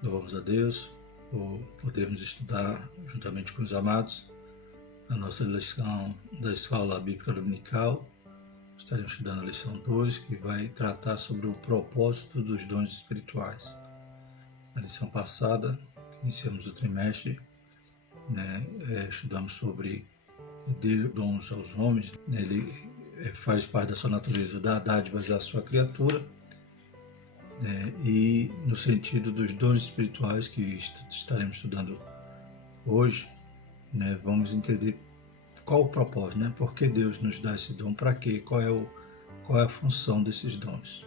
Louvamos a Deus por podermos estudar juntamente com os amados a nossa lição da Escola Bíblica Dominical. Estaremos estudando a lição 2, que vai tratar sobre o propósito dos dons espirituais. Na lição passada, que iniciamos o trimestre, estudamos sobre Deus dons aos homens. Ele faz parte da sua natureza dar dádivas à sua criatura, e no sentido dos dons espirituais que estaremos estudando hoje, vamos entender qual o propósito, por que Deus nos dá esse dom, para quê, qual é a função desses dons.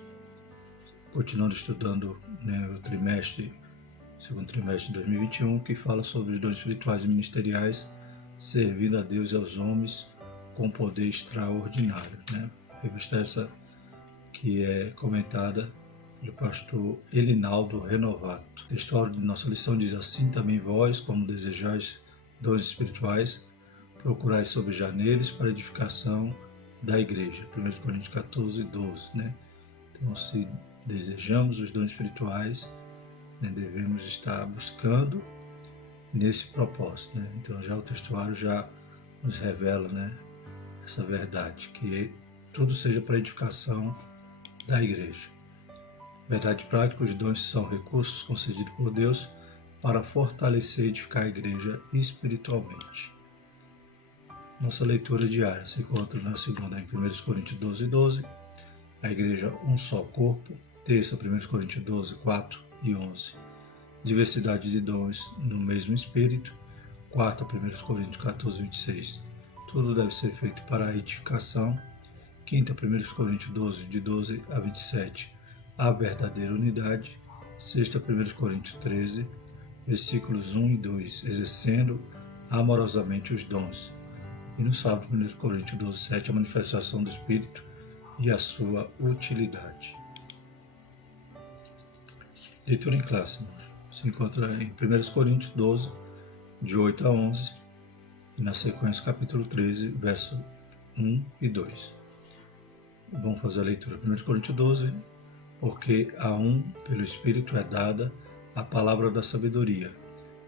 Continuando estudando o segundo trimestre de 2021, que fala sobre os dons espirituais e ministeriais, servindo a Deus e aos homens com poder extraordinário. Revista essa que é comentada pelo pastor Elinaldo Renovato. O textual de nossa lição diz: assim também vós, como desejais dons espirituais, procurais sobejar neles para edificação da igreja. 1 Coríntios 14, 12. Então, se desejamos os dons espirituais, devemos estar buscando nesse propósito. Então, já o textuário já nos revela essa verdade, que tudo seja para edificação da igreja. Verdade prática: os dons são recursos concedidos por Deus para fortalecer e edificar a igreja espiritualmente. Nossa leitura diária se encontra na segunda em 1 Coríntios 12, 12, a igreja um só corpo. Terça, 1 Coríntios 12, 4 e 11, diversidade de dons no mesmo Espírito. Quarta, 1 Coríntios 14, 26, tudo deve ser feito para a edificação. Quinta, 1 Coríntios 12, de 12 a 27, a verdadeira unidade. Sexta, 1 Coríntios 13, versículos 1 e 2, exercendo amorosamente os dons. E no sábado, 1 Coríntios 12, 7, a manifestação do Espírito e a sua utilidade. Leitura em classe. Se encontra em 1 Coríntios 12, de 8 a 11, e na sequência, capítulo 13, verso 1 e 2. Vamos fazer a leitura. 1 Coríntios 12, porque a um, pelo Espírito, é dada a palavra da sabedoria,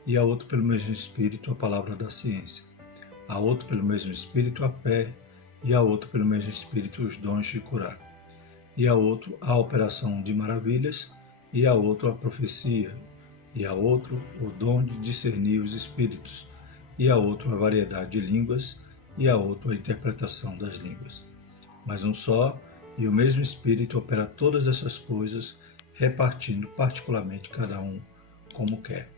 e a outro, pelo mesmo Espírito, a palavra da ciência, a outro, pelo mesmo Espírito, a fé, e a outro, pelo mesmo Espírito, os dons de curar, e a outro, a operação de maravilhas, e a outro, a profecia, e a outro, o dom de discernir os espíritos, e a outro, a variedade de línguas, e a outro, a interpretação das línguas. Mas um só e o mesmo Espírito opera todas essas coisas, repartindo particularmente cada um como quer.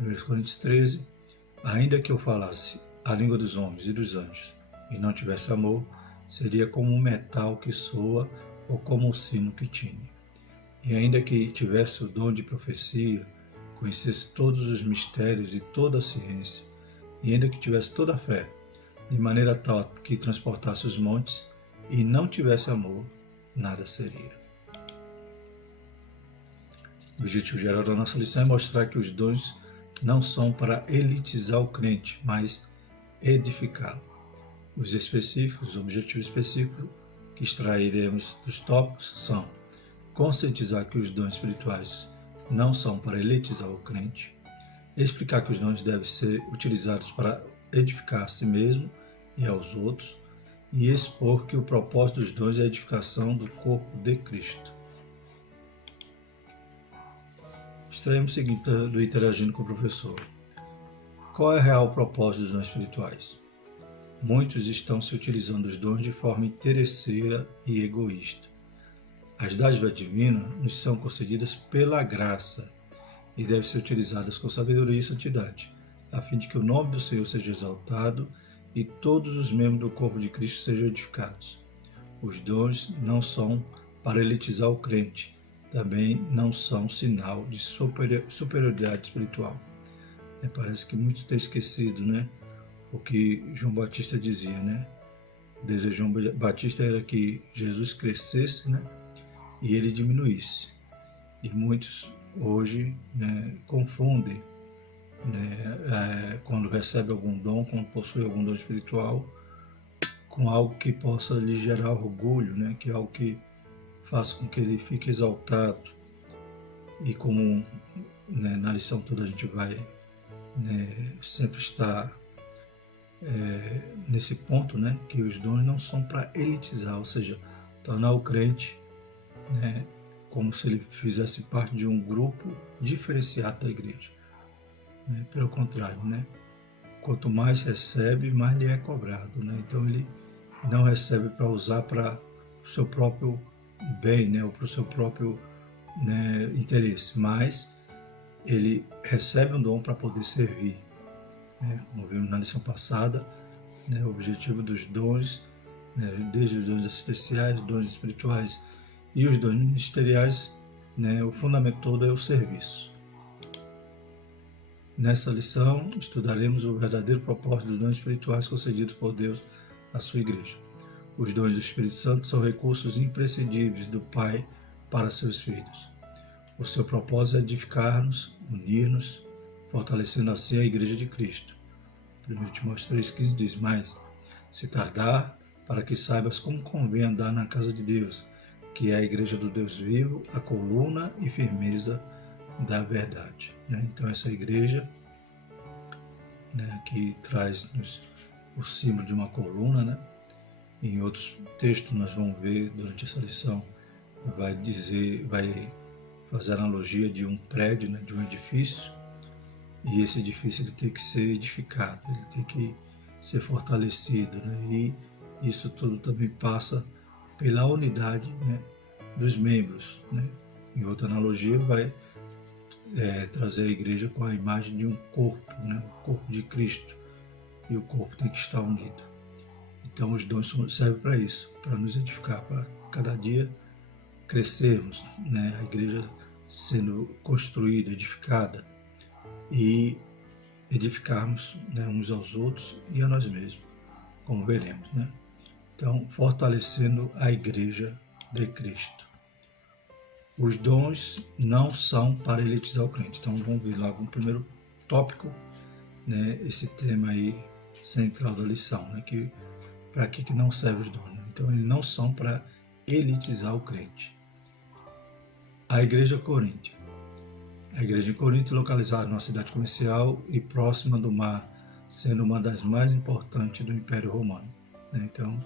1 Coríntios 13, ainda que eu falasse a língua dos homens e dos anjos, e não tivesse amor, seria como um metal que soa ou como um sino que tine. E ainda que tivesse o dom de profecia, conhecesse todos os mistérios e toda a ciência, e ainda que tivesse toda a fé, de maneira tal que transportasse os montes, e não tivesse amor, nada seria. O objetivo geral da nossa lição é mostrar que os dons não são para elitizar o crente, mas edificá-lo. Os objetivos específicos que extrairemos dos tópicos são: conscientizar que os dons espirituais não são para elitizar o crente, explicar que os dons devem ser utilizados para edificar a si mesmo e aos outros, e expor que o propósito dos dons é a edificação do corpo de Cristo. Extraímos o seguinte do Interagindo com o Professor: qual é o real propósito dos dons espirituais? Muitos estão se utilizando dos dons de forma interesseira e egoísta. As dádivas divinas nos são concedidas pela graça e devem ser utilizadas com sabedoria e santidade, a fim de que o nome do Senhor seja exaltado e todos os membros do corpo de Cristo sejam edificados. Os dons não são para elitizar o crente, também não são sinal de superioridade espiritual. Parece que muitos têm esquecido, o que João Batista dizia, O desejo de João Batista era que Jesus crescesse, e ele diminuísse. E muitos hoje confundem, quando recebe algum dom, quando possui algum dom espiritual, com algo que possa lhe gerar orgulho, que é algo que faça com que ele fique exaltado. E como, né, na lição toda a gente vai, né, sempre estar nesse ponto, né, que os dons não são para elitizar, ou seja, tornar o crente, né, como se ele fizesse parte de um grupo diferenciado da igreja. Né? Pelo contrário, né? Quanto mais recebe, mais lhe é cobrado. Né? Então ele não recebe para usar para o seu próprio bem, né? Ou para o seu próprio, né, interesse, mas ele recebe um dom para poder servir. Né? Como vimos na lição passada, né? O objetivo dos dons, né? Desde os dons assistenciais, dons espirituais e os dons ministeriais, né? O fundamento todo é o serviço. Nessa lição, estudaremos o verdadeiro propósito dos dons espirituais concedidos por Deus à sua igreja. Os dons do Espírito Santo são recursos imprescindíveis do Pai para seus filhos. O seu propósito é edificar-nos, unir-nos, fortalecendo assim a igreja de Cristo. 1 Timóteo 3,15 diz: mas, se tardar, para que saibas como convém andar na casa de Deus, que é a igreja do Deus vivo, a coluna e firmeza da verdade. Né? Então essa igreja, né, que traz-nos o símbolo de uma coluna, né? Em outros textos nós vamos ver durante essa lição, vai fazer analogia de um prédio, né, de um edifício, e esse edifício ele tem que ser edificado, ele tem que ser fortalecido, né? E isso tudo também passa pela unidade, né, dos membros, né? Em outra analogia vai trazer a igreja com a imagem de um corpo, né? O corpo de Cristo, e o corpo tem que estar unido. Então os dons servem para isso, para nos edificar, para cada dia crescermos, né? A igreja sendo construída, edificada, e edificarmos, né, uns aos outros e a nós mesmos, como veremos. Né? Então, fortalecendo a igreja de Cristo. Os dons não são para elitizar o crente. Então, vamos ver logo no primeiro tópico, né, esse tema aí central da lição, né, que para que não servem os dons. Né? Então, eles não são para elitizar o crente. A igreja coríntia. A igreja de Corinto, localizada numa cidade comercial e próxima do mar, sendo uma das mais importantes do Império Romano. Né? Então,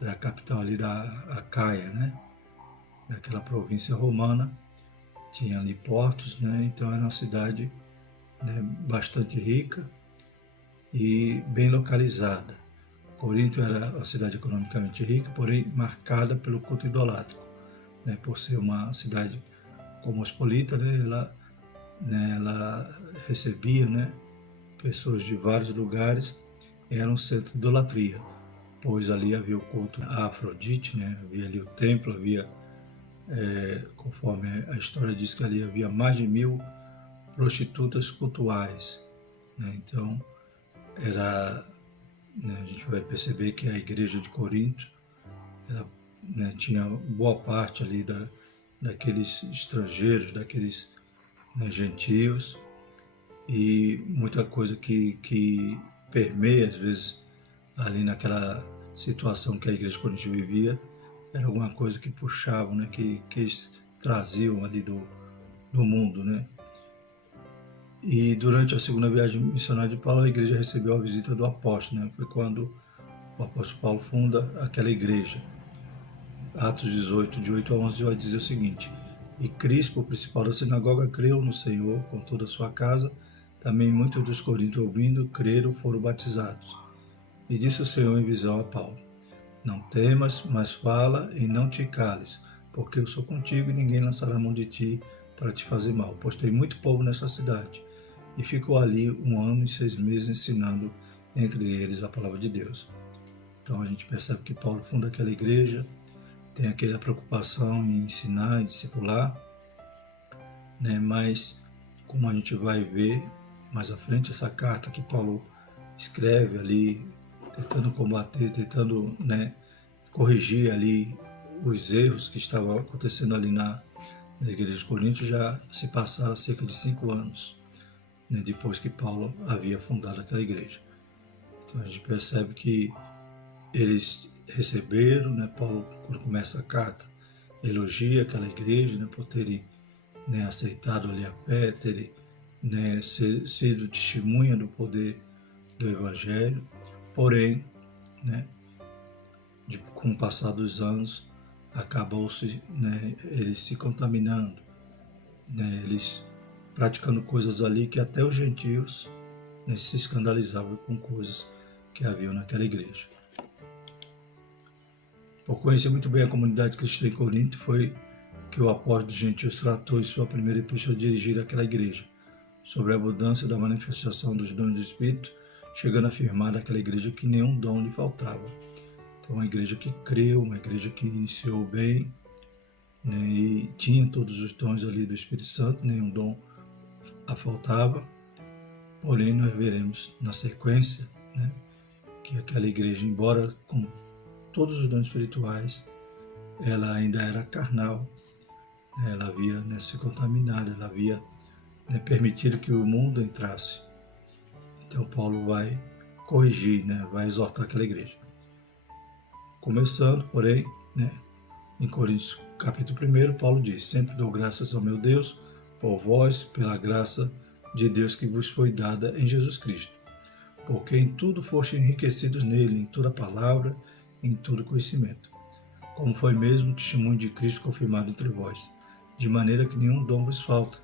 era a capital ali da Acaia, né? Daquela província romana, tinha ali portos, né? Então era uma cidade, né, bastante rica e bem localizada. Corinto era uma cidade economicamente rica, porém marcada pelo culto idolátrico. Né? Por ser uma cidade cosmopolita, né? Ela recebia, né, pessoas de vários lugares, era um centro de idolatria, pois ali havia o culto a Afrodite, né, havia ali o templo, havia, conforme a história diz que ali havia mais de 1000 prostitutas cultuais. Né, então, né, a gente vai perceber que a igreja de Corinto, né, tinha boa parte ali daqueles estrangeiros, daqueles, né, gentios, e muita coisa que permeia, às vezes, ali naquela situação que a igreja de Corinto vivia, era alguma coisa que puxavam, né, que eles traziam ali do mundo. Né? E durante a segunda viagem missionária de Paulo, a igreja recebeu a visita do apóstolo. Né? Foi quando o apóstolo Paulo funda aquela igreja. Atos 18, de 8 a 11, vai dizer o seguinte: e Crispo, o principal da sinagoga, creu no Senhor com toda a sua casa. Também muitos dos coríntios, ouvindo, creram, foram batizados. E disse o Senhor em visão a Paulo: não temas, mas fala e não te cales, porque eu sou contigo e ninguém lançará a mão de ti para te fazer mal. Pois tem muito povo nessa cidade. E ficou ali 1 ano e 6 meses ensinando entre eles a palavra de Deus. Então a gente percebe que Paulo funda aquela igreja, tem aquela preocupação em ensinar, em discipular, né? Mas, como a gente vai ver mais à frente, essa carta que Paulo escreve ali, tentando combater, tentando, né, corrigir ali os erros que estavam acontecendo ali na igreja de Corinto, já se passaram cerca de 5 anos, né, depois que Paulo havia fundado aquela igreja. Então a gente percebe que eles receberam, né, Paulo, quando começa a carta, elogia aquela igreja, né, por terem né, aceitado ali a fé, terem, né, sido testemunha do poder do Evangelho, porém, né, com o passar dos anos, acabou-se, né, eles se contaminando, né, eles praticando coisas ali que até os gentios, né, se escandalizavam com coisas que haviam naquela igreja. Por conhecer muito bem a comunidade cristã em Corinto, foi que o apóstolo dos gentios tratou em sua primeira epístola dirigida àquela igreja, sobre a abundância da manifestação dos dons do Espírito, chegando a afirmar daquela igreja que nenhum dom lhe faltava. Então, uma igreja que creu, uma igreja que iniciou bem, né, e tinha todos os dons ali do Espírito Santo, nenhum dom a faltava. Porém, nós veremos na sequência, né, que aquela igreja, embora com todos os dons espirituais, ela ainda era carnal, né, ela havia, né, se contaminado, ela havia, né, permitido que o mundo entrasse. Então Paulo vai corrigir, né, vai exortar aquela igreja. Começando, porém, né, em Coríntios capítulo 1, Paulo diz: sempre dou graças ao meu Deus por vós, pela graça de Deus que vos foi dada em Jesus Cristo, porque em tudo foste enriquecidos nele, em toda palavra, em todo conhecimento, como foi mesmo o testemunho de Cristo confirmado entre vós, de maneira que nenhum dom vos falta,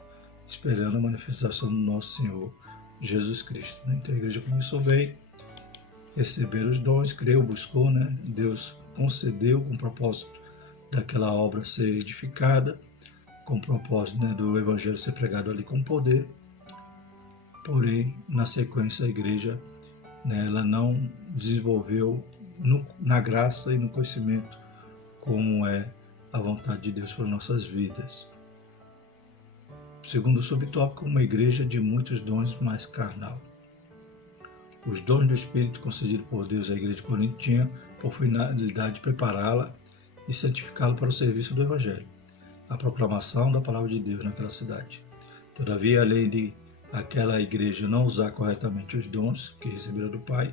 esperando a manifestação do nosso Senhor Jesus Cristo. Então a igreja começou bem, receber os dons, creu, buscou, né? Deus concedeu com o propósito daquela obra ser edificada, com o propósito, né, do evangelho ser pregado ali com poder. Porém, na sequência, a igreja, né, ela não desenvolveu na graça e no conhecimento como é a vontade de Deus para nossas vidas. Segundo subtópico, uma igreja de muitos dons, mais carnal. Os dons do Espírito concedidos por Deus à igreja de Corinto tinham por finalidade prepará-la e santificá-la para o serviço do Evangelho, a proclamação da palavra de Deus naquela cidade. Todavia, além de aquela igreja não usar corretamente os dons que receberam do Pai,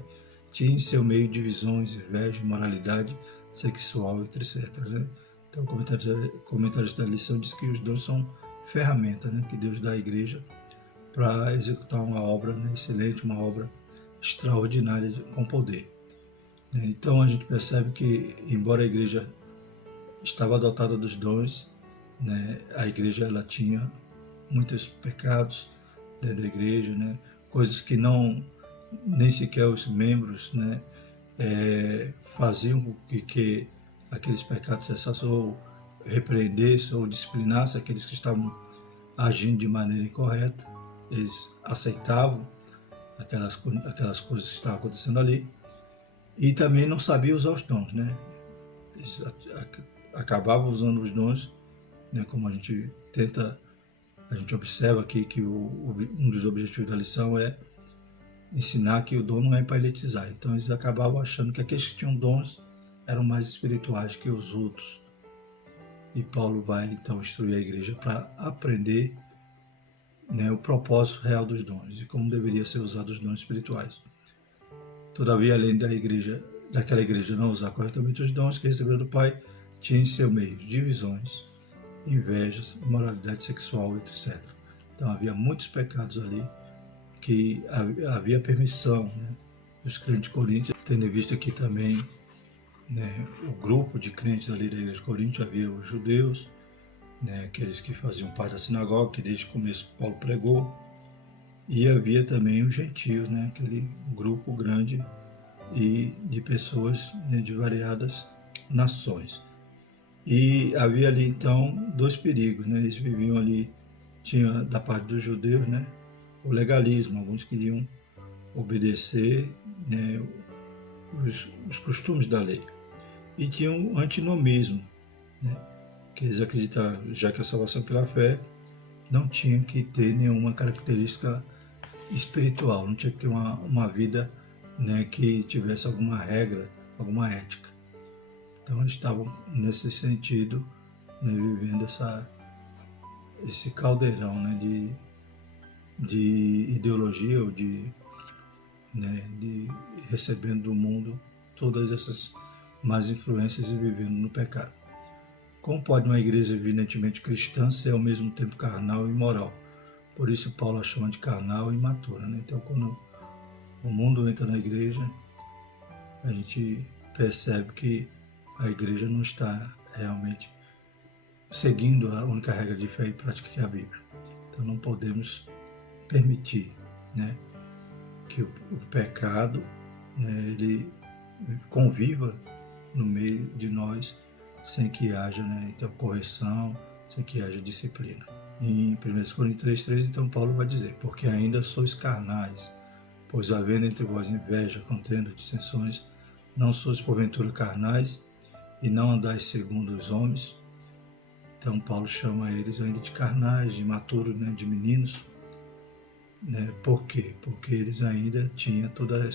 tinha em seu meio divisões, inveja, imoralidade sexual, etc. Né? Então, o comentarista da lição diz que os dons são ferramentas, né, que Deus dá à igreja para executar uma obra, né, excelente, uma obra extraordinária com poder. Então, a gente percebe que, embora a igreja estava dotada dos dons, né, a igreja ela tinha muitos pecados dentro da igreja, né, coisas que nem sequer os membros, né, faziam com que aqueles pecados cessassem ou repreendessem ou disciplinassem aqueles que estavam agindo de maneira incorreta. Eles aceitavam aquelas coisas que estavam acontecendo ali e também não sabiam usar os dons, né? Eles acabavam usando os dons, né, como a gente observa aqui que um dos objetivos da lição é ensinar que o dom não é para elitizar. Então eles acabavam achando que aqueles que tinham dons eram mais espirituais que os outros. E Paulo vai então instruir a igreja para aprender, né, o propósito real dos dons e como deveria ser usados os dons espirituais. Todavia, além daquela igreja não usar corretamente os dons que recebeu do Pai, tinha em seu meio divisões, invejas, imoralidade sexual, etc. Então havia muitos pecados ali que havia permissão, né, dos crentes de Corinto, tendo visto aqui também, né, o grupo de crentes ali da igreja de Corinto, havia os judeus, né, aqueles que faziam parte da sinagoga, que desde o começo Paulo pregou, e havia também os gentios, né, aquele grupo grande e de pessoas, né, de variadas nações. E havia ali então dois perigos, né, eles viviam ali, tinha da parte dos judeus, né, o legalismo, alguns queriam obedecer, né, os costumes da lei. E tinha o antinomismo, né, que eles acreditavam, já que a salvação pela fé não tinha que ter nenhuma característica espiritual, não tinha que ter uma vida, né, que tivesse alguma regra, alguma ética. Então eles estavam nesse sentido, né, vivendo esse caldeirão, né, de ideologia ou de recebendo do mundo todas essas más influências e vivendo no pecado. Como pode uma igreja evidentemente cristã ser ao mesmo tempo carnal e imoral? Por isso Paulo a chama de carnal e imatura, né? Então, quando o mundo entra na igreja, a gente percebe que a igreja não está realmente seguindo a única regra de fé e prática que é a Bíblia. Então não podemos permitir, né, que o pecado, né, ele conviva no meio de nós sem que haja, né, então, correção, sem que haja disciplina. Em 1 Coríntios 3,3, então Paulo vai dizer: porque ainda sois carnais, pois havendo entre vós inveja, contenda, dissensões, não sois porventura carnais e não andais segundo os homens. Então Paulo chama eles ainda de carnais, de imaturos, né, de meninos. Né? Por quê? Porque eles ainda tinham toda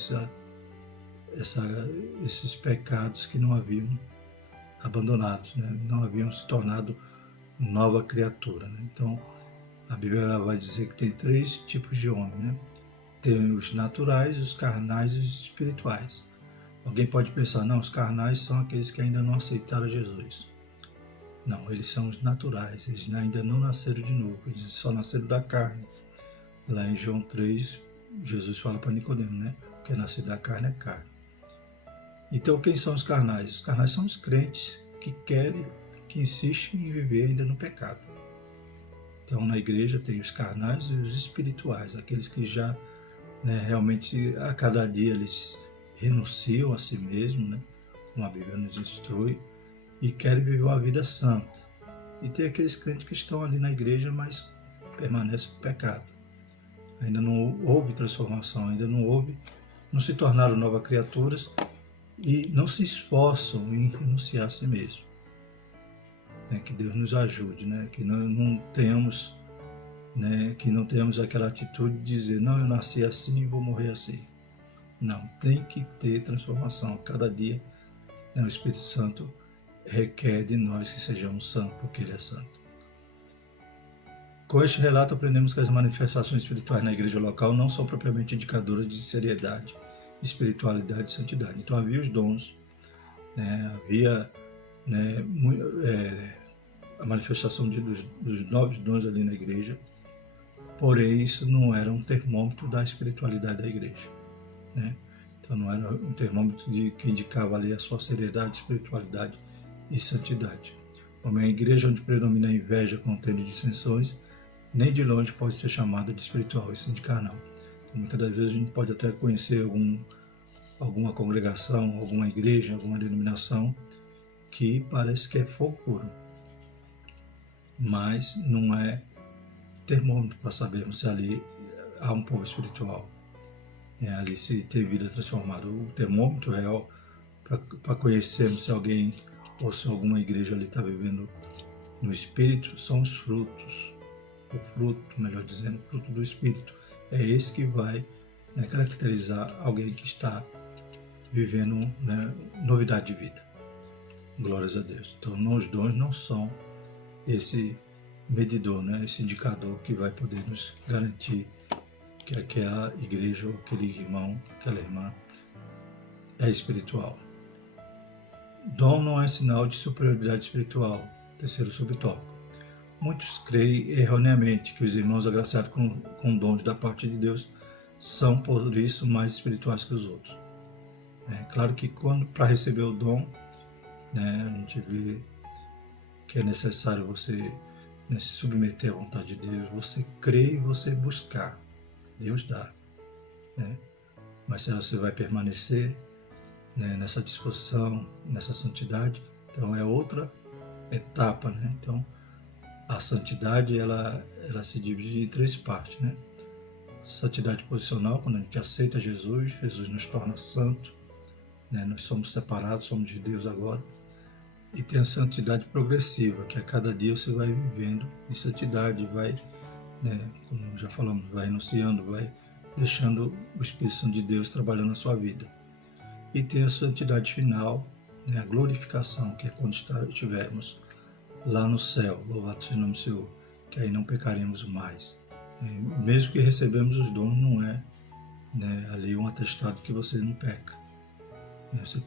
esses pecados que não haviam abandonados, né? Não haviam se tornado nova criatura. Né? Então a Bíblia vai dizer que tem 3 tipos de homem, né? Tem os naturais, os carnais e os espirituais. Alguém pode pensar: não, os carnais são aqueles que ainda não aceitaram Jesus. Não, eles são os naturais, eles ainda não nasceram de novo, eles só nasceram da carne. Lá em João 3, Jesus fala para Nicodemo, né? O que é nascido da carne é carne. Então, quem são os carnais? Os carnais são os crentes que querem, que insistem em viver ainda no pecado. Então, na igreja tem os carnais e os espirituais, aqueles que já, né, realmente a cada dia eles renunciam a si mesmos, né, como a Bíblia nos instrui, e querem viver uma vida santa. E tem aqueles crentes que estão ali na igreja, mas permanecem no pecado. Ainda não houve transformação, ainda não se tornaram novas criaturas e não se esforçam em renunciar a si mesmo. Né, que Deus nos ajude, né, que não tenhamos, né, que não tenhamos aquela atitude de dizer: não, eu nasci assim e vou morrer assim. Não, tem que ter transformação. Cada dia, né, o Espírito Santo requer de nós que sejamos santos, porque Ele é santo. Com este relato, aprendemos que as manifestações espirituais na igreja local não são propriamente indicadoras de seriedade, espiritualidade e santidade. Então havia os dons, né, havia, né, a manifestação dos novos dons ali na igreja, porém isso não era um termômetro da espiritualidade da igreja. Né? Então não era um termômetro que indicava ali a sua seriedade, espiritualidade e santidade. Como é a igreja onde predomina a inveja, contenda e dissensões, nem de longe pode ser chamada de espiritual, e sim de carnal. Então, muitas das vezes a gente pode até conhecer alguma congregação, alguma igreja, alguma denominação que parece que é fogo puro, mas não é termômetro para sabermos se ali há um povo espiritual, ali se tem vida transformada. O termômetro real para conhecermos se alguém ou se alguma igreja ali está vivendo no Espírito são os frutos. O fruto, melhor dizendo, o fruto do Espírito. É esse que vai, né, caracterizar alguém que está vivendo, né, novidade de vida. Glórias a Deus. Então, os dons não são esse medidor, né, esse indicador que vai poder nos garantir que aquela igreja, ou aquele irmão, aquela irmã é espiritual. Dom não é sinal de superioridade espiritual. Terceiro subtópico. Muitos creem erroneamente que os irmãos agraciados com dons da parte de Deus são, por isso, mais espirituais que os outros. Claro que para receber o dom, né, a gente vê que é necessário você, né, se submeter à vontade de Deus, você crer e você buscar. Deus dá. Né? Mas se você vai permanecer, né, nessa disposição, nessa santidade, então é outra etapa. Né? Então, a santidade, ela se divide em 3 partes, né? Santidade posicional, quando a gente aceita Jesus, Jesus nos torna santo, né? Nós somos separados, somos de Deus agora. E tem a santidade progressiva, que a cada dia você vai vivendo em santidade, vai, né, como já falamos, vai renunciando, vai deixando o Espírito Santo de Deus trabalhando na sua vida. E tem a santidade final, né, a glorificação, que é quando estivermos lá no céu, louvado seja o nome do Senhor, que aí não pecaremos mais. Mesmo que recebemos os dons, não é, né, ali um atestado que você não peca. Você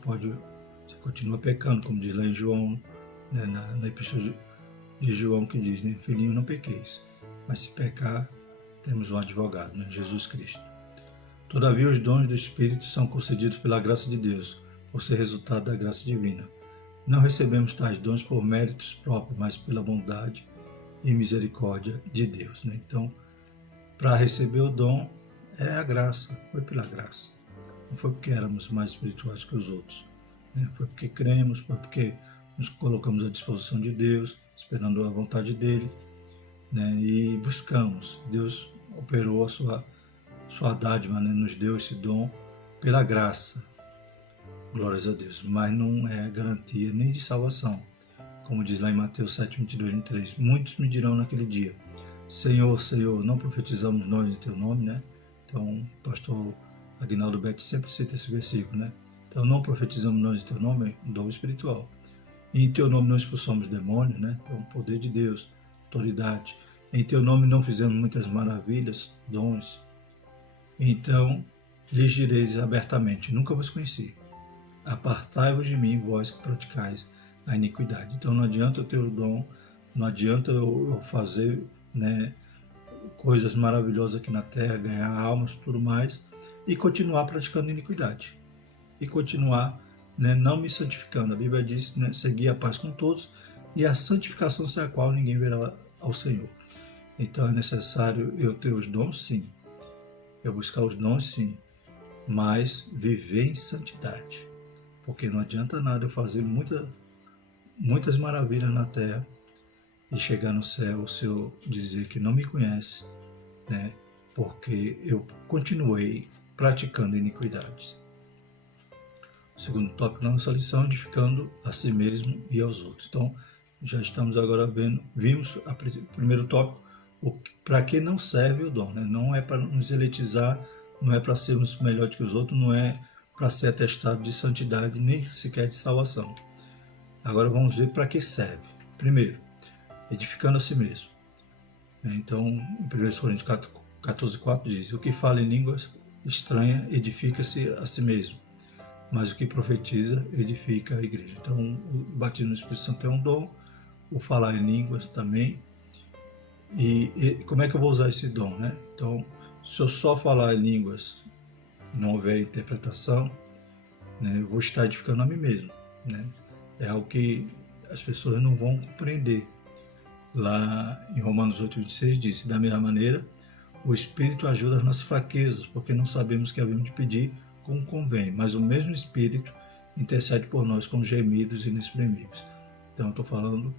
continua pecando, como diz lá em João né, na epístola de João, que diz, né, filhinho, não pequeis, mas se pecar, temos um advogado, né, Jesus Cristo. Todavia, os dons do Espírito são concedidos pela graça de Deus, por ser resultado da graça divina. Não recebemos tais dons por méritos próprios, mas pela bondade e misericórdia de Deus, né? Então, para receber o dom é a graça, foi pela graça. Não foi porque éramos mais espirituais que os outros, né? Foi porque cremos, foi porque nos colocamos à disposição de Deus, esperando a vontade dele, né? E buscamos. Deus operou a sua dádiva, né? Nos deu esse dom pela graça. Glórias a Deus. Mas não é garantia nem de salvação. Como diz lá em Mateus 7, 22, 23. Muitos me dirão naquele dia, Senhor, Senhor, não profetizamos nós em teu nome, né? Então, o pastor Aguinaldo Betti sempre cita esse versículo, né? Então, não profetizamos nós em teu nome, dom espiritual. E em teu nome não expulsamos demônios, né? Então, poder de Deus, autoridade. Em teu nome não fizemos muitas maravilhas, dons. Então, lhes direis abertamente, nunca vos conheci. Apartai-vos de mim, vós que praticais a iniquidade. Então não adianta eu ter o dom, não adianta eu fazer, né, coisas maravilhosas aqui na terra, ganhar almas, tudo mais, e continuar praticando iniquidade. E continuar, né, não me santificando. A Bíblia diz, né, seguir a paz com todos e a santificação sem a qual ninguém verá ao Senhor. Então é necessário eu ter os dons, sim. Eu buscar os dons, sim. Mas viver em santidade. Porque não adianta nada eu fazer muitas maravilhas na terra e chegar no céu, o Senhor dizer que não me conhece, né? Porque eu continuei praticando iniquidades. O segundo tópico da nossa lição, edificando a si mesmo e aos outros. Então, já estamos agora vimos o primeiro tópico, para que não serve o dom, né? Não é para nos elitizar, não é para sermos melhores que os outros, não é para ser atestado de santidade, nem sequer de salvação. Agora vamos ver para que serve. Primeiro, edificando a si mesmo. Então, em 1 Coríntios 14,4 diz, o que fala em línguas estranhas edifica-se a si mesmo, mas o que profetiza edifica a igreja. Então, o batismo no Espírito Santo é um dom, o falar em línguas também. E como é que eu vou usar esse dom, né? Então, se eu só falar em línguas, não houver interpretação, né, eu vou estar edificando a mim mesmo, né? É algo que as pessoas não vão compreender. Lá em Romanos 8,26 diz, da mesma maneira, o Espírito ajuda as nossas fraquezas, porque não sabemos o que havemos de pedir como convém, mas o mesmo Espírito intercede por nós com gemidos inexprimíveis. Então, eu estou falando,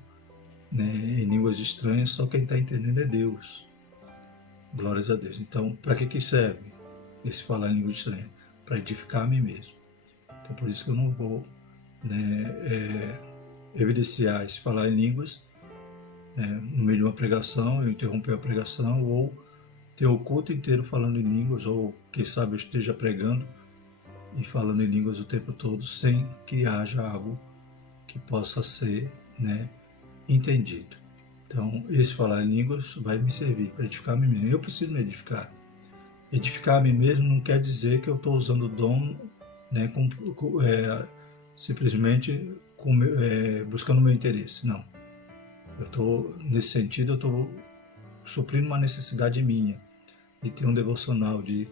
né, em línguas estranhas, só quem está entendendo é Deus. Glórias a Deus. Então, para que serve esse falar em língua estranha? Para edificar a mim mesmo. Então, por isso que eu não vou, né, evidenciar esse falar em línguas, né, no meio de uma pregação, eu interromper a pregação, ou ter o culto inteiro falando em línguas, ou quem sabe eu esteja pregando e falando em línguas o tempo todo, sem que haja algo que possa ser, né, entendido. Então, esse falar em línguas vai me servir para edificar a mim mesmo. Eu preciso me edificar. Edificar a mim mesmo não quer dizer que eu estou usando o dom, né, simplesmente buscando o meu interesse. Não. Eu estou, nesse sentido, eu estou suprindo uma necessidade minha de ter um devocional, de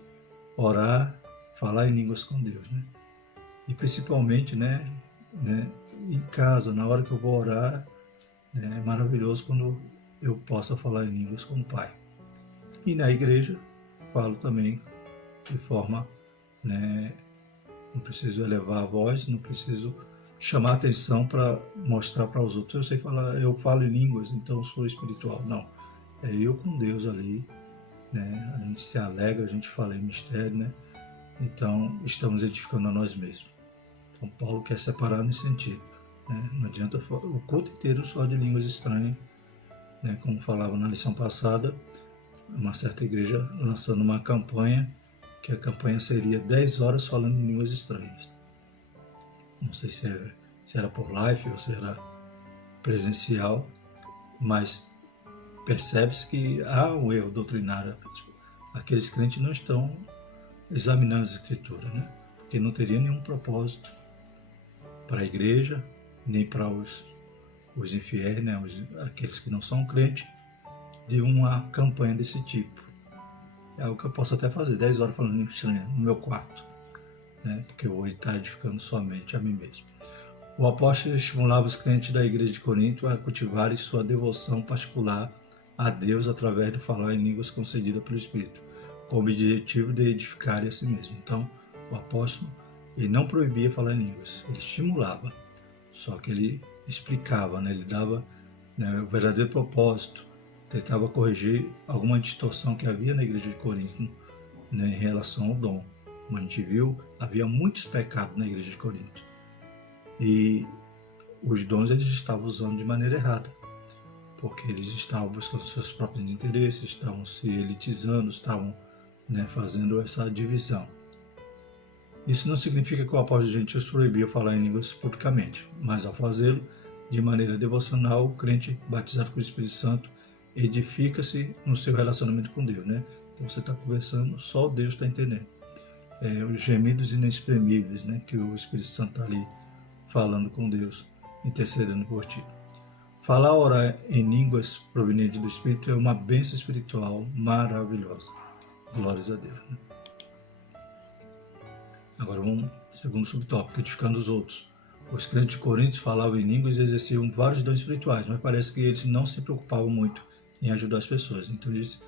orar, falar em línguas com Deus, né? E principalmente, né, em casa, na hora que eu vou orar, né, é maravilhoso quando eu possa falar em línguas com o Pai. E na igreja, falo também de forma, né, não preciso elevar a voz, não preciso chamar atenção para mostrar para os outros. Eu sei falar, eu falo em línguas, então eu sou espiritual. Não, é eu com Deus ali, né? A gente se alegra, a gente fala em mistério, né? Então estamos edificando a nós mesmos. Então Paulo quer separar nesse sentido, né? Não adianta o culto inteiro só de línguas estranhas, né? Como falava na lição passada, uma certa igreja lançando uma campanha, que a campanha seria 10 horas falando em línguas estranhas. Não sei se era por live ou se era presencial, mas percebe-se que há um erro doutrinário. Aqueles crentes não estão examinando as escrituras, né? Porque não teria nenhum propósito para a igreja, nem para os os infiéis, né, aqueles que não são crentes, de uma campanha desse tipo. É algo que eu posso até fazer, 10 horas falando estranho no meu quarto, né, porque eu vou estar edificando somente a mim mesmo. O apóstolo estimulava os crentes da igreja de Corinto a cultivarem sua devoção particular a Deus através de falar em línguas concedidas pelo Espírito, com o objetivo de edificar a si mesmo. Então, o apóstolo, ele não proibia falar em línguas, ele estimulava, só que ele explicava, né? Ele dava, né, o verdadeiro propósito, tentava corrigir alguma distorção que havia na igreja de Corinto, né, em relação ao dom. Como a gente viu, havia muitos pecados na igreja de Corinto. E os dons eles estavam usando de maneira errada, porque eles estavam buscando seus próprios interesses, estavam se elitizando, estavam, né, fazendo essa divisão. Isso não significa que o apóstolo gentil proibia falar em línguas publicamente, mas ao fazê-lo de maneira devocional, o crente batizado com o Espírito Santo edifica-se no seu relacionamento com Deus, né? Então você está conversando, só Deus está entendendo. Os gemidos inexprimíveis, né, que o Espírito Santo está ali falando com Deus, intercedendo por ti. Falar, orar em línguas provenientes do Espírito é uma bênção espiritual maravilhosa. Glórias a Deus, né? Agora vamos ao segundo subtópico, edificando os outros. Os crentes de Corinto falavam em línguas e exerciam vários dons espirituais, mas parece que eles não se preocupavam muito em ajudar as pessoas. Então eles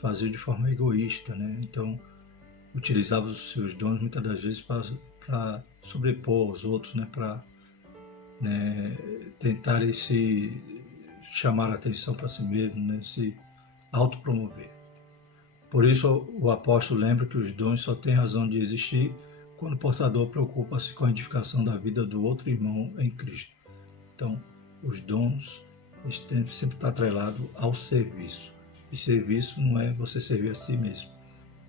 faziam de forma egoísta, né? Então utilizavam os seus dons muitas das vezes para sobrepor os outros, né? Para, né, tentarem se chamar a atenção para si mesmo, né? Se autopromover. Por isso o apóstolo lembra que os dons só têm razão de existir quando o portador preocupa-se com a edificação da vida do outro irmão em Cristo. Então, os dons sempre estão atrelados ao serviço. E serviço não é você servir a si mesmo.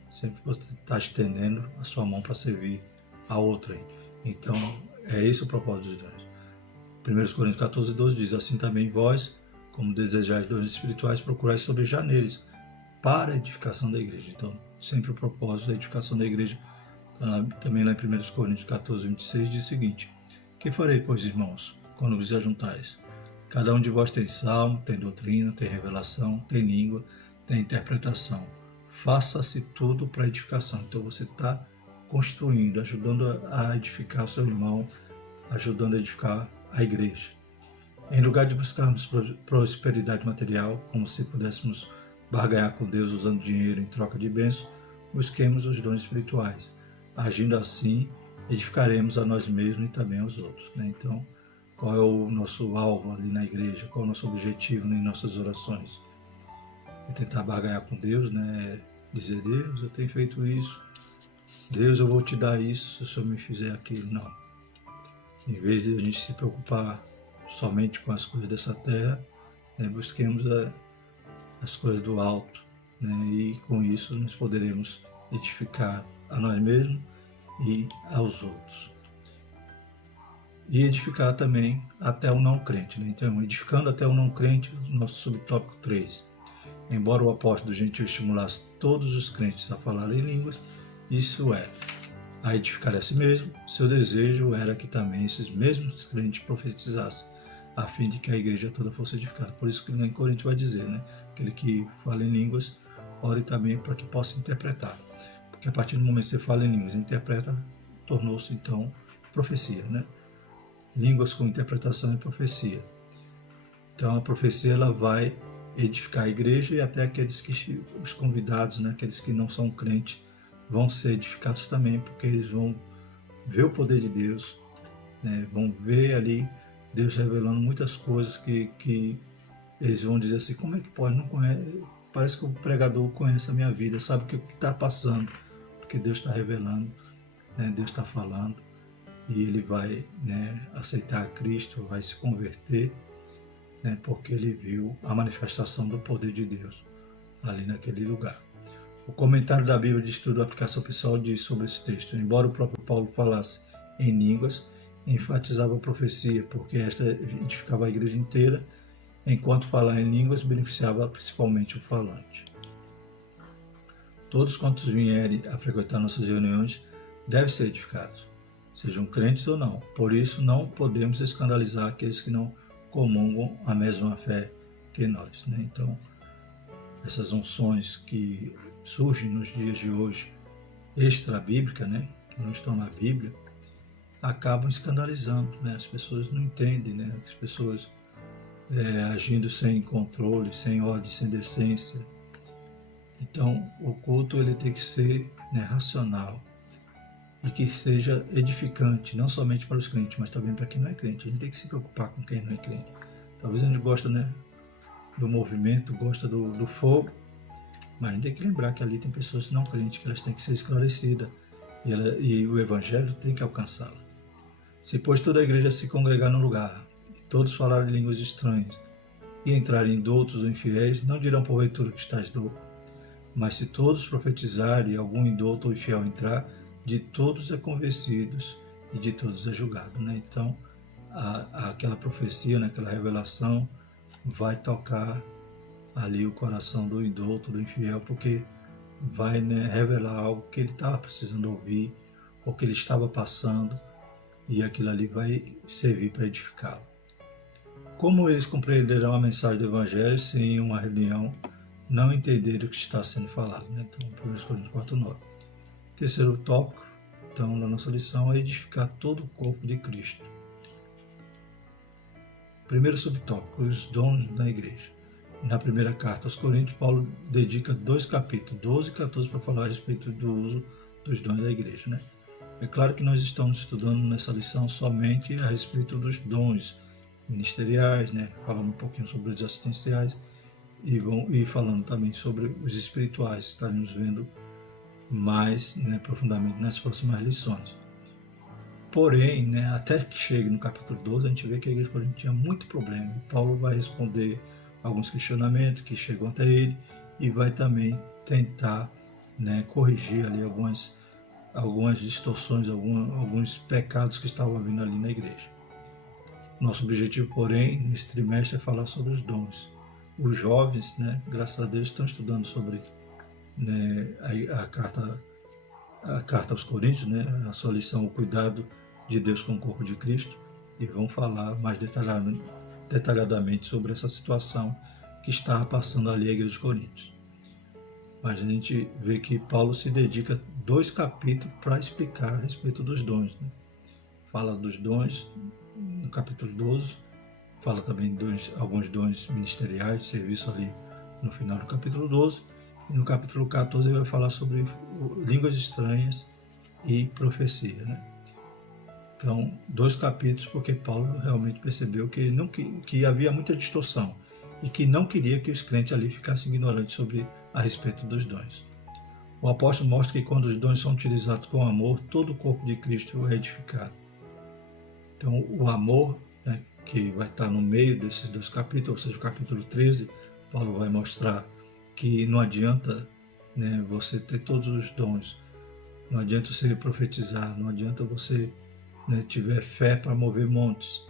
Sempre você está estendendo a sua mão para servir a outra. Então, é esse o propósito dos dons. 1 Coríntios 14, 12 diz: assim também vós, como desejais dons espirituais, procurais sobejar neles para a edificação da igreja. Então, sempre o propósito da edificação da igreja. Também lá em 1 Coríntios 14, 26 diz o seguinte: que farei, pois, irmãos, quando vos ajuntais? Cada um de vós tem salmo, tem doutrina, tem revelação, tem língua, tem interpretação. Faça-se tudo para edificação. Então você está construindo, ajudando a edificar o seu irmão, ajudando a edificar a igreja. Em lugar de buscarmos prosperidade material, como se pudéssemos barganhar com Deus usando dinheiro em troca de bênçãos, busquemos os dons espirituais. Agindo assim, edificaremos a nós mesmos e também aos outros, né? Então, qual é o nosso alvo ali na igreja? Qual é o nosso objetivo em nossas orações? É tentar barganhar com Deus, né? Dizer: Deus, eu tenho feito isso. Deus, eu vou te dar isso se o Senhor me fizer aquilo. Não. Em vez de a gente se preocupar somente com as coisas dessa terra, né, busquemos as coisas do alto, né? E com isso nós poderemos edificar a nós mesmos e aos outros. E edificar também até o não crente, né? Então, edificando até o não crente, nosso subtópico 3. Embora o apóstolo gentil estimulasse todos os crentes a falarem línguas, isso é, a edificar a si mesmo, seu desejo era que também esses mesmos crentes profetizassem, a fim de que a igreja toda fosse edificada. Por isso que lá em Coríntios vai dizer, né? Aquele que fala em línguas, ore também para que possa interpretar. Porque a partir do momento que você fala em línguas e interpreta, tornou-se então profecia, né? Línguas com interpretação é profecia. Então a profecia ela vai edificar a igreja e até aqueles que, os convidados, né? Aqueles que não são crentes, vão ser edificados também, porque eles vão ver o poder de Deus, né? Vão ver ali Deus revelando muitas coisas que eles vão dizer assim: como é que pode? Não conhece? Parece que o pregador conhece a minha vida, sabe o que está passando, porque Deus está revelando, né? Deus está falando, e ele vai, né, aceitar Cristo, vai se converter, né, porque ele viu a manifestação do poder de Deus ali naquele lugar. O comentário da Bíblia de Estudo da Aplicação Pessoal diz sobre esse texto: embora o próprio Paulo falasse em línguas, enfatizava a profecia, porque esta edificava a igreja inteira, enquanto falar em línguas beneficiava principalmente o falante. Todos quantos vierem a frequentar nossas reuniões devem ser edificados, sejam crentes ou não. Por isso, não podemos escandalizar aqueles que não comungam a mesma fé que nós, né? Então, essas unções que surgem nos dias de hoje, extra-bíblica, né, que não estão na Bíblia, acabam escandalizando, né? As pessoas não entendem, né? As pessoas agindo sem controle, sem ordem, sem decência. Então, o culto ele tem que ser, né, racional e que seja edificante, não somente para os crentes, mas também para quem não é crente. A gente tem que se preocupar com quem não é crente. Talvez a gente goste, né, do movimento, gosta do fogo, mas a gente tem que lembrar que ali tem pessoas não crentes, que elas têm que ser esclarecidas e o evangelho tem que alcançá-las. Se, pois, toda a igreja se congregar num lugar, e todos falarem línguas estranhas, e entrarem indoutos ou infiéis, não dirão porventura que estás louco. Mas se todos profetizarem e algum indouto ou infiel entrar, de todos é convencidos e de todos é julgado, né? Então, aquela profecia, né, aquela revelação vai tocar ali o coração do indouto, do infiel, porque vai, né, revelar algo que ele estava precisando ouvir ou que ele estava passando, e aquilo ali vai servir para edificá-lo. Como eles compreenderão a mensagem do Evangelho se em uma reunião não entenderem o que está sendo falado, né? Então, 1 Coríntios 4:9. Terceiro tópico, então, da nossa lição é edificar todo o corpo de Cristo. Primeiro subtópico, os dons da igreja. Na primeira carta aos Coríntios, Paulo dedica 2 capítulos, 12 e 14, para falar a respeito do uso dos dons da igreja, né? É claro que nós estamos estudando nessa lição somente a respeito dos dons ministeriais, né? Falando um pouquinho sobre os assistenciais e falando também sobre os espirituais, que estaremos vendo mais, né, profundamente nas próximas lições. Porém, né, até que chegue no capítulo 12, a gente vê que a igreja de Corinto tinha muito problema. E Paulo vai responder alguns questionamentos que chegam até ele e vai também tentar, né, corrigir ali algumas distorções, alguns pecados que estavam vindo ali na igreja. Nosso objetivo, porém, nesse trimestre é falar sobre os dons. Os jovens, né, graças a Deus, estão estudando sobre, né, a carta aos Coríntios, né, a sua lição, o cuidado de Deus com o corpo de Cristo, e vão falar mais detalhadamente sobre essa situação que estava passando ali a igreja de Coríntios. Mas a gente vê que Paulo se dedica 2 capítulos para explicar a respeito dos dons, né? Fala dos dons no capítulo 12, fala também de alguns dons ministeriais, de serviço ali no final do capítulo 12, e no capítulo 14 ele vai falar sobre línguas estranhas e profecia, né? Então, 2 capítulos, porque Paulo realmente percebeu que havia muita distorção e que não queria que os crentes ali ficassem ignorantes sobre a respeito dos dons. O apóstolo mostra que quando os dons são utilizados com amor, todo o corpo de Cristo é edificado. Então, o amor, né, que vai estar no meio desses 2 capítulos, ou seja, o capítulo 13, Paulo vai mostrar que não adianta, né, você ter todos os dons, não adianta você profetizar, não adianta você, né, tiver fé para mover montes.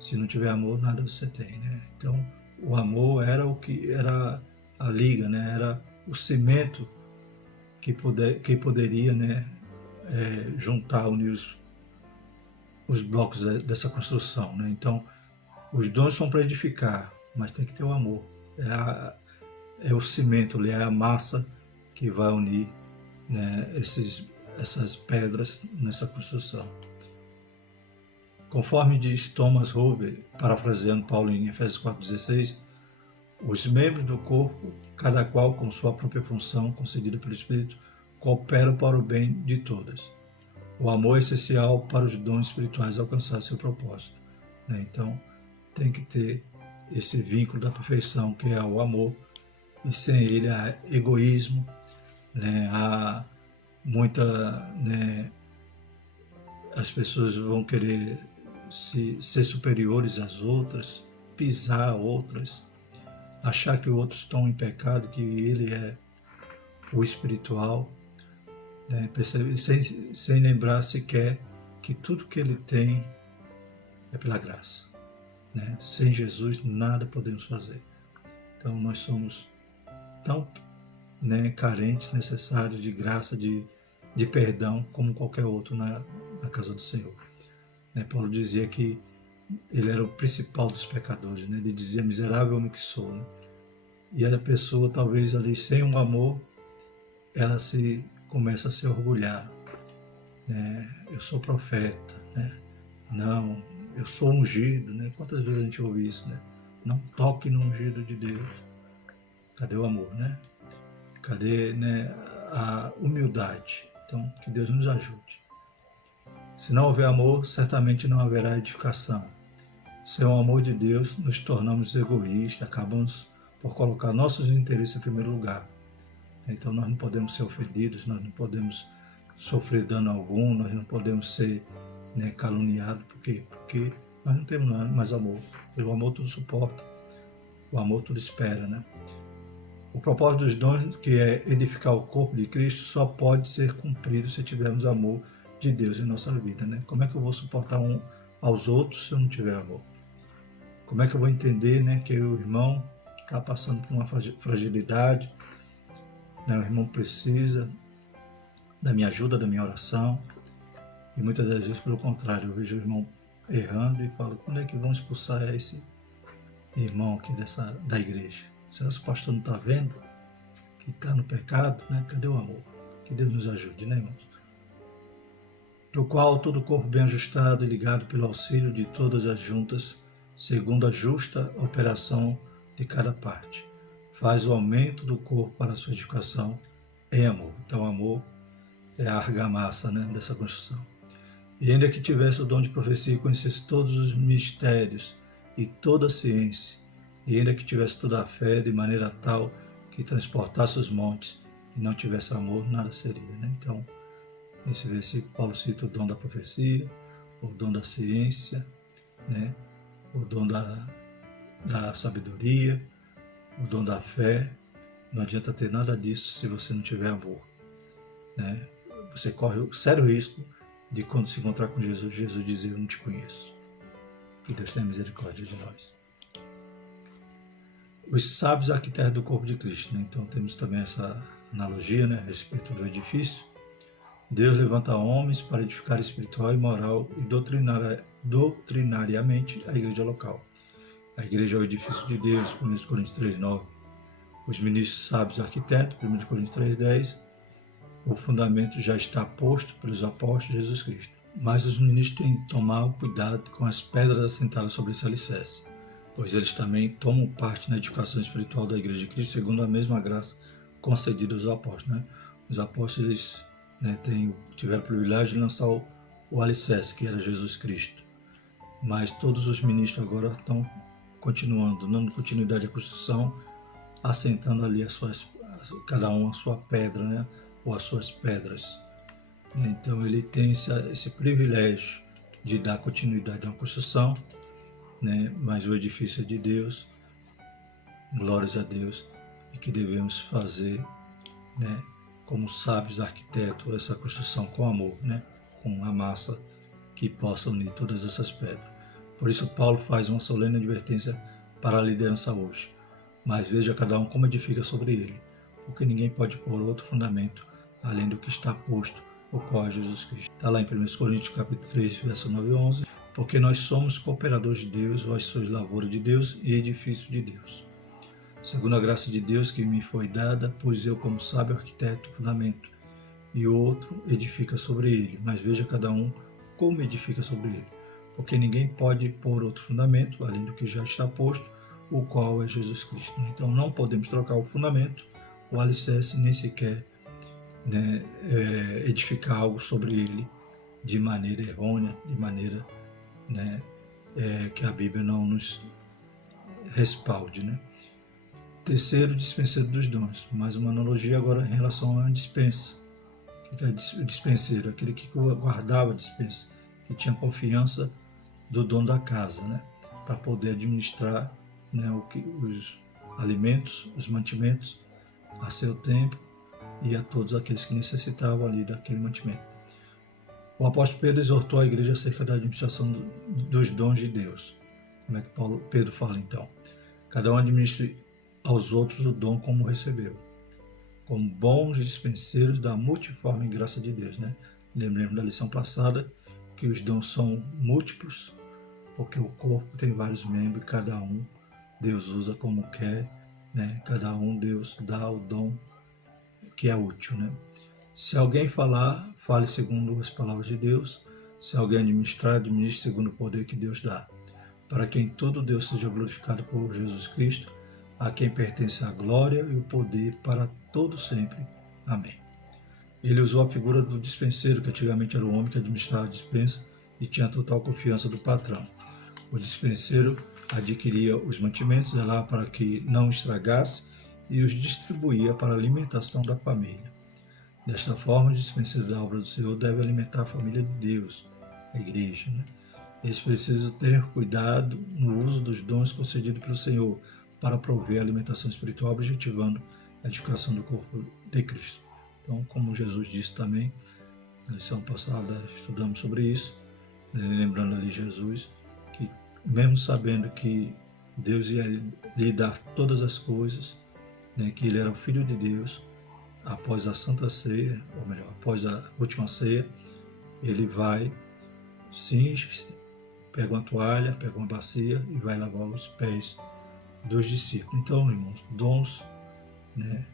Se não tiver amor, nada você tem, né? Então, o amor era o que era a liga, né? Era o cimento que poderia, né, juntar, unir os blocos dessa construção, né? Então, os dons são para edificar, mas tem que ter o amor. É o cimento, é a massa que vai unir, né, essas pedras nessa construção. Conforme diz Thomas Rowe, parafraseando Paulo em Efésios 4,16, os membros do corpo, cada qual com sua própria função concedida pelo Espírito, cooperam para o bem de todas. O amor é essencial para os dons espirituais alcançar seu propósito, né? Então, tem que ter esse vínculo da perfeição, que é o amor, e sem ele há egoísmo, né? Há muita, né, as pessoas vão querer ser superiores às outras, pisar outras, achar que outros estão em pecado, que ele é o espiritual, né? sem lembrar sequer que tudo que ele tem é pela graça, né? Sem Jesus nada podemos fazer. Então nós somos tão, né, carentes, necessários de graça, de perdão, como qualquer outro na casa do Senhor. Paulo dizia que ele era o principal dos pecadores, né? Ele dizia, miserável homem que sou, né? E a pessoa, talvez ali, sem um amor, ela começa a se orgulhar, né? Eu sou profeta, né? Não, eu sou ungido, né? Quantas vezes a gente ouve isso, né? Não toque no ungido de Deus. Cadê o amor, né? Cadê, né, a humildade? Então, que Deus nos ajude. Se não houver amor, certamente não haverá edificação. Sem o amor de Deus, nos tornamos egoístas, acabamos por colocar nossos interesses em primeiro lugar. Então, nós não podemos ser ofendidos, nós não podemos sofrer dano algum, nós não podemos ser, né, caluniados. Por quê? Porque nós não temos mais amor. Porque o amor tudo suporta, o amor tudo espera, né? O propósito dos dons, que é edificar o corpo de Cristo, só pode ser cumprido se tivermos amor de Deus em nossa vida, né? Como é que eu vou suportar um aos outros se eu não tiver amor? Como é que eu vou entender, né, que o irmão está passando por uma fragilidade, né? O irmão precisa da minha ajuda, da minha oração, e muitas das vezes, pelo contrário, eu vejo o irmão errando e falo, quando é que vão expulsar esse irmão aqui da igreja? Será que o pastor não está vendo que está no pecado, né? Cadê o amor? Que Deus nos ajude, né, irmãos? Do qual todo o corpo bem ajustado e ligado pelo auxílio de todas as juntas, segundo a justa operação de cada parte, faz o aumento do corpo para a sua edificação em amor. Então, amor é a argamassa, né, dessa construção. E ainda que tivesse o dom de profecia e conhecesse todos os mistérios e toda a ciência, e ainda que tivesse toda a fé de maneira tal que transportasse os montes e não tivesse amor, nada seria, né? Então, nesse versículo, Paulo cita o dom da profecia, o dom da ciência, né? O dom da sabedoria, o dom da fé. Não adianta ter nada disso se você não tiver amor, né? Você corre o sério risco de, quando se encontrar com Jesus, Jesus dizer, eu não te conheço. Que Deus tenha misericórdia de nós. Os sábios arquitetos do corpo de Cristo, né? Então temos também essa analogia, né, a respeito do edifício. Deus levanta homens para edificar espiritual e moral e doutrinariamente a igreja local. A igreja é o edifício de Deus, 1 Coríntios 3,9. Os ministros sábios arquitetos, 1 Coríntios 3,10. O fundamento já está posto pelos apóstolos de Jesus Cristo. Mas os ministros têm que tomar cuidado com as pedras assentadas sobre esse alicerce, pois eles também tomam parte na edificação espiritual da igreja de Cristo, segundo a mesma graça concedida aos apóstolos, né? Os apóstolos, né, tiveram o privilégio de lançar o alicerce, que era Jesus Cristo. Mas todos os ministros agora estão continuando, dando continuidade à construção, assentando ali cada um a sua pedra, né? Ou as suas pedras. Então ele tem esse privilégio de dar continuidade a uma construção, né? Mas o edifício é de Deus, glórias a Deus, e que devemos fazer, né, como sábios arquitetos, essa construção com amor, né, com a massa que possa unir todas essas pedras. Por isso Paulo faz uma solene advertência para a liderança hoje. Mas veja cada um como edifica sobre ele, porque ninguém pode pôr outro fundamento além do que está posto, o qual é Jesus Cristo. Está lá em 1 Coríntios capítulo 3, verso 9 e 11. Porque nós somos cooperadores de Deus, vós sois lavoura de Deus e edifício de Deus. Segundo a graça de Deus que me foi dada, pus eu como sábio arquiteto fundamento, e outro edifica sobre ele. Mas veja cada um como edifica sobre ele. Porque ninguém pode pôr outro fundamento, além do que já está posto, o qual é Jesus Cristo. Então não podemos trocar o fundamento, o alicerce, nem sequer, né, edificar algo sobre ele de maneira errônea, de maneira, né, que a Bíblia não nos respalde, né? Terceiro, dispenseiro dos dons. Mais uma analogia agora em relação à dispensa. O que é o dispenseiro? Aquele que guardava a dispensa, que tinha confiança do dono da casa, né? Para poder administrar, né, os alimentos, os mantimentos a seu tempo e a todos aqueles que necessitavam ali daquele mantimento. O apóstolo Pedro exortou a igreja acerca da administração dos dons de Deus. Como é que Pedro fala então? Cada um administre aos outros o dom como recebeu, como bons dispenseiros da multiforme graça de Deus, né? Lembremos da lição passada que os dons são múltiplos, porque o corpo tem vários membros e cada um Deus usa como quer, né? Cada um Deus dá o dom que é útil, né? Se alguém falar, fale segundo as palavras de Deus. Se alguém administrar, administre segundo o poder que Deus dá. Para que em todo Deus seja glorificado por Jesus Cristo, a quem pertence a glória e o poder para todo sempre. Amém. Ele usou a figura do dispenseiro, que antigamente era o homem que administrava a dispensa e tinha total confiança do patrão. O dispenseiro adquiria os mantimentos, zelava para que não estragasse e os distribuía para a alimentação da família. Desta forma, o dispenseiro da obra do Senhor deve alimentar a família de Deus, a igreja, né? Eles precisam ter cuidado no uso dos dons concedidos pelo Senhor para prover a alimentação espiritual, objetivando a edificação do corpo de Cristo. Então, como Jesus disse também, na lição passada estudamos sobre isso, lembrando ali Jesus, que mesmo sabendo que Deus ia lhe dar todas as coisas, né, que ele era o Filho de Deus, após a Santa Ceia, ou melhor, após a última ceia, ele vai, cinge, pega uma toalha, pega uma bacia e vai lavar os pés dos discípulos. Então, irmãos, dons, né,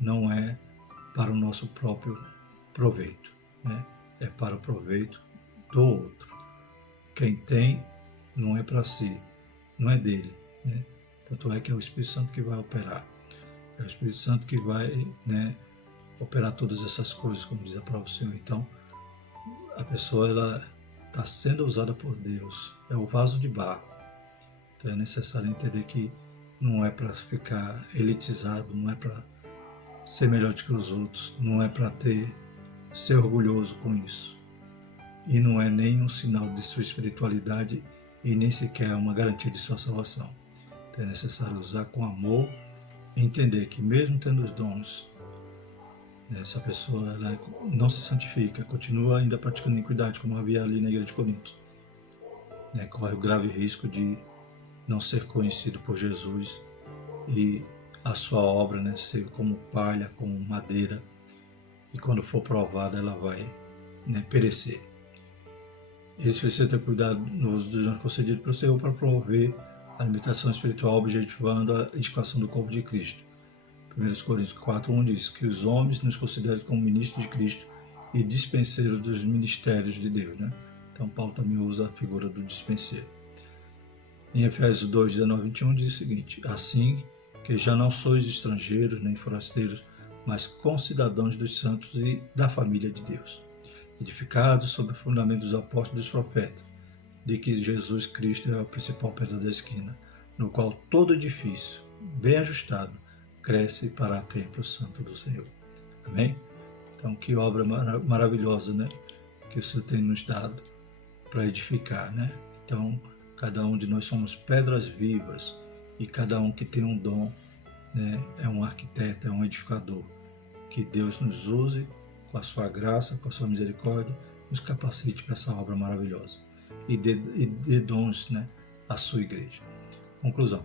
não é para o nosso próprio proveito, né? É para o proveito do outro. Quem tem não é para si, não é dele, né? Tanto é que é o Espírito Santo que vai operar. É o Espírito Santo que vai, né, operar todas essas coisas, como diz a própria Senhor. Então, a pessoa ela está sendo usada por Deus, é o vaso de barro. Então é necessário entender que não é para ficar elitizado, não é para ser melhor do que os outros, não é para ser orgulhoso com isso. E não é nem um sinal de sua espiritualidade e nem sequer uma garantia de sua salvação. Então é necessário usar com amor e entender que mesmo tendo os dons, essa pessoa ela não se santifica, continua ainda praticando iniquidade, como havia ali na igreja de Corinto. Corre o grave risco de não ser conhecido por Jesus e a sua obra, ser como palha, como madeira, e quando for provada ela vai, perecer. Eles precisam ter cuidado no uso dos dons concedidos pelo Senhor para promover a alimentação espiritual, objetivando a edificação do corpo de Cristo. 1 Coríntios 4:1 diz que os homens nos consideram como ministros de Cristo e dispenseiros dos ministérios de Deus, né? Então Paulo também usa a figura do dispenseiro. Em Efésios 2:19-21 diz o seguinte: assim que já não sois estrangeiros nem forasteiros, mas concidadãos dos santos e da família de Deus, edificados sobre o fundamento dos apóstolos e dos profetas, de que Jesus Cristo é a principal pedra da esquina, no qual todo edifício, bem ajustado, cresce para o templo santo do Senhor. Amém? Então, que obra maravilhosa, né? Que o Senhor tem nos dado para edificar, né? Então, cada um de nós somos pedras vivas e cada um que tem um dom, né, é um arquiteto, é um edificador. Que Deus nos use com a sua graça, com a sua misericórdia, nos capacite para essa obra maravilhosa e dê dons, né, à sua igreja. Conclusão.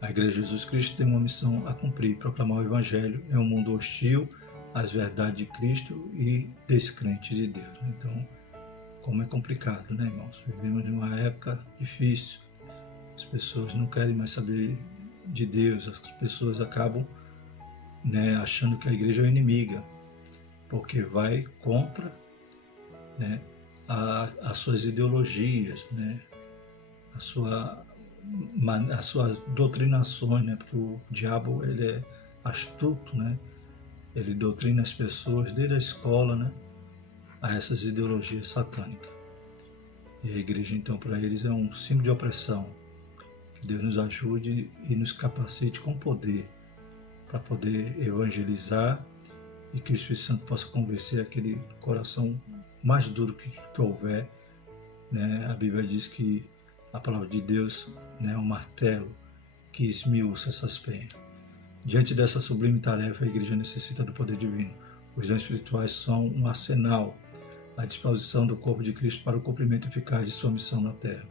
A Igreja de Jesus Cristo tem uma missão a cumprir, proclamar o Evangelho em um mundo hostil às verdades de Cristo e descrentes de Deus. Então, como é complicado, né, irmãos? Vivemos numa época difícil, as pessoas não querem mais saber de Deus, as pessoas acabam, né, achando que a igreja é inimiga, porque vai contra, né, as suas ideologias, né, as suas doutrinações, né? Porque o diabo ele é astuto, né? Ele doutrina as pessoas desde a escola, né, a essas ideologias satânicas. E a igreja, então, para eles é um símbolo de opressão. Que Deus nos ajude e nos capacite com poder para poder evangelizar e que o Espírito Santo possa convencer aquele coração mais duro que houver, né? A Bíblia diz que a palavra de Deus, né, é um martelo que esmiuça essas penhas. Diante dessa sublime tarefa, a igreja necessita do poder divino. Os dons espirituais são um arsenal à disposição do corpo de Cristo para o cumprimento eficaz de sua missão na terra.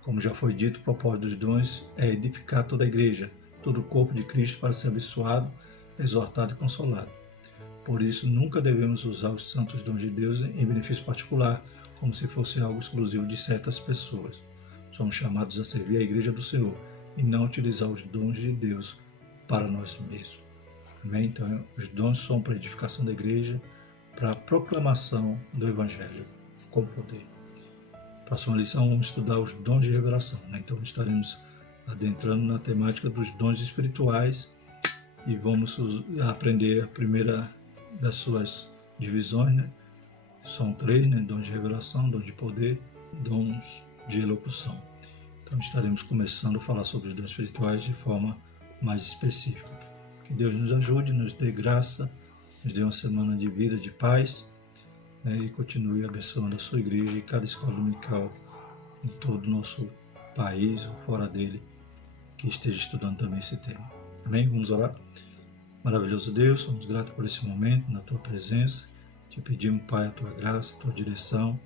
Como já foi dito, o propósito dos dons é edificar toda a igreja, todo o corpo de Cristo para ser abençoado, exortado e consolado. Por isso, nunca devemos usar os santos dons de Deus em benefício particular, como se fosse algo exclusivo de certas pessoas. Somos chamados a servir a igreja do Senhor e não utilizar os dons de Deus para nós mesmos. Amém? Então, os dons são para a edificação da igreja, para a proclamação do Evangelho com poder. Próxima lição, vamos estudar os dons de revelação. Então, estaremos adentrando na temática dos dons espirituais e vamos aprender a primeira das suas divisões. São 3, dons de revelação, dons de poder, dons de elocução. Então, estaremos começando a falar sobre os dons espirituais de forma mais específica. Que Deus nos ajude, nos dê graça, nos dê uma semana de vida, de paz, e continue abençoando a sua igreja e cada escola dominical em todo o nosso país ou fora dele, que esteja estudando também esse tema. Amém? Vamos orar? Maravilhoso Deus, somos gratos por esse momento, na Tua presença. Te pedimos, Pai, a Tua graça, a Tua direção.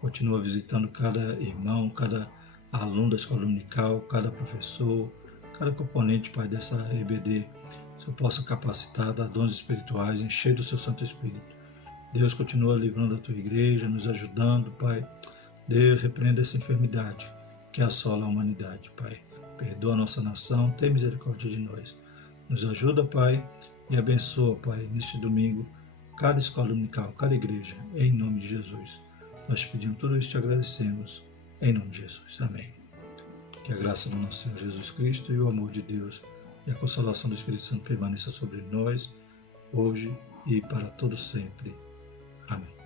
Continua visitando cada irmão, cada aluno da escola dominical, cada professor, cada componente, Pai, dessa EBD. Que o Senhor possa capacitar, dar dons espirituais, encher do Seu Santo Espírito. Deus, continua livrando a Tua igreja, nos ajudando, Pai. Deus, repreenda essa enfermidade que assola a humanidade, Pai. Perdoa a nossa nação, tem misericórdia de nós. Nos ajuda, Pai, e abençoa, Pai, neste domingo, cada escola dominical, cada igreja, em nome de Jesus. Nós te pedimos tudo isso e te agradecemos, em nome de Jesus. Amém. Que a graça do nosso Senhor Jesus Cristo e o amor de Deus e a consolação do Espírito Santo permaneça sobre nós, hoje e para todo sempre. Amém.